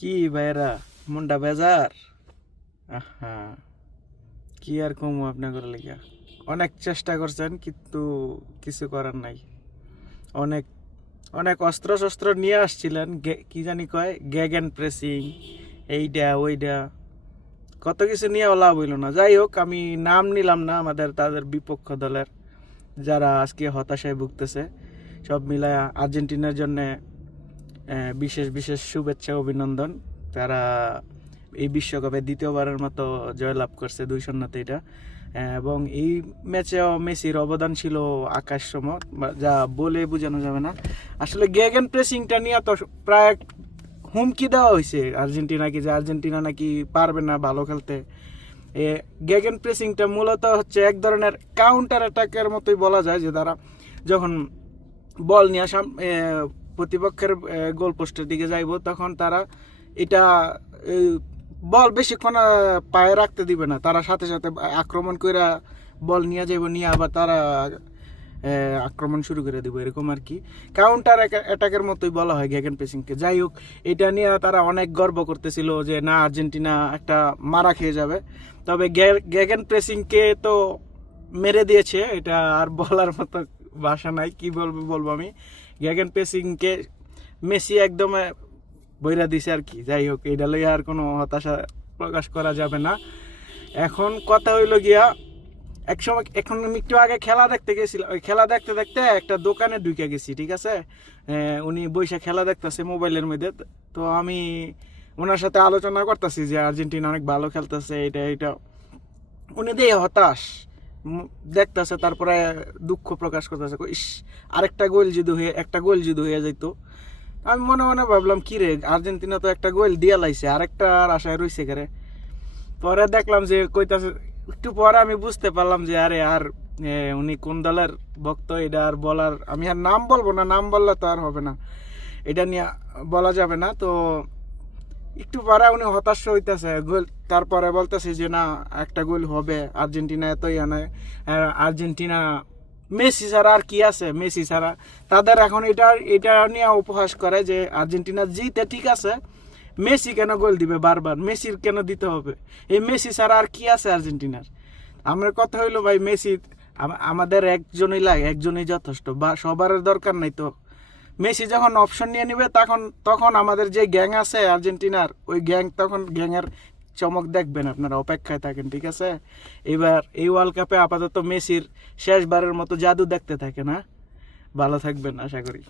কি ভাইরা মনটা বেজার। আহা, কি আর কমু আপনাদের লেগা। অনেক চেষ্টা করছেন কিন্তু কিছু করার নাই। অনেক অনেক অস্ত্র শস্ত্র নিয়ে আসছিলেন, কি জানি কয় গ্যাগেন প্রেসিং, এইটা ওইটা, কত কিছু নিয়ে লাভ হইল না। যাই হোক, আমি নাম নিলাম না তাদের বিপক্ষ দলের যারা আজকে হতাশায় ভুগতেছে। সব মিলায় আর্জেন্টিনার জন্য বিশেষ বিশেষ শুভেচ্ছা অভিনন্দন। তারা এই বিশ্বকাপে দ্বিতীয়বারের মতো জয়লাভ করছে 2-0 এটা। এবং এই ম্যাচেও মেসির অবদান ছিল আকাশসম, যা বলে বোঝানো যাবে না। আসলে গেগেন প্রেসিংটা নিয়ে তো প্রায় হুমকি দেওয়া হয়েছে আর্জেন্টিনাকে, যে আর্জেন্টিনা নাকি পারবে না ভালো খেলতে। গেগেন প্রেসিংটা মূলত হচ্ছে এক ধরনের কাউন্টার অ্যাটাকের মতোই বলা যায়, যে তারা যখন বল নিয়ে প্রতিপক্ষের গোল পোস্টের দিকে যাইব, তখন তারা এটা বল বেশিক্ষণ পায়ে রাখতে দিবে না, তারা সাথে সাথে আক্রমণ করে বল নিয়ে যাইব, নিয়ে আবার তারা আক্রমণ শুরু করে দেবো, এরকম আর কি। কাউন্টার অ্যাটাকের মতোই বলা হয় গেগেন প্রেসিংকে। যাই হোক, এটা নিয়ে তারা অনেক গর্ব করতেছিল যে না, আর্জেন্টিনা একটা মারা খেয়ে যাবে। তবে গেগেন প্রেসিংকে তো মেরে দিয়েছে, এটা আর বলার মতো ভাষা নাই। কি বলবো আমি, গেগেন প্রেসিংকে মেসি একদম বইরা দিছে আর কি। যাই হোক, এটা লইয়া আর কোনো হতাশা প্রকাশ করা যাবে না। এখন কথা হইল গিয়া, এখন আমি একটু আগে খেলা দেখতে গেছিলাম। ওই খেলা দেখতে দেখতে একটা দোকানে ঢুকে গেছি, ঠিক আছে। উনি বইসা খেলা দেখতেছে মোবাইলের মধ্যে। তো আমি ওনার সাথে আলোচনা করতেছি যে আর্জেন্টিনা অনেক ভালো খেলতেছে, এটা উনি দিয়ে হতাশ দেখতেছে। তারপরে দুঃখ প্রকাশ করতেছে, ইস আরেকটা গোল যদি হয়ে যাইতো। আমি মনে মনে ভাবলাম, কি রে, আর্জেন্টিনা তো একটা গোল দিয়া লাইছে, আরেকটা আর আশায় রয়েছে করে। পরে দেখলাম যে কইতাছে, একটু পরে আমি বুঝতে পারলাম যে আরে আর উনি কোন দলের ভক্ত, এটা আর বলার, আমি আর নাম বলবো না, নাম বললে তো আর হবে না, এটা নিয়ে বলা যাবে না। তো একটু পরে উনি হতাশ হইতেছে গোল, তারপরে বলতেছে যে না, একটা গোল হবে, আর্জেন্টিনা এতই আনে, আর্জেন্টিনা মেসি ছাড়া আর কি আছে, মেসি ছাড়া তাদের এখন এটা নিয়ে উপহাস করে যে আর্জেন্টিনা জিতে, ঠিক আছে, মেসি কেন গোল দিবে বারবার, মেসির কেন দিতে হবে, এই মেসি ছাড়া আর কি আছে আর্জেন্টিনার। আমার কথা হইলো ভাই, মেসি আমাদের একজনই লাগে, একজনই যথেষ্ট, বা সবার দরকার নাই। তো মেসি যখন অপশন নিয়ে নিবে, তখন আমাদের যে গ্যাং আছে আর্জেন্টিনার, ওই তখন গ্যাংয়ের চমক দেখবেন, আপনারা অপেক্ষায় থাকেন, ঠিক আছে। এবার এই ওয়ার্ল্ড কাপে আপাতত মেসির শেষবারের মতো জাদু দেখতে থাকে না। ভালো থাকবেন আশা করি।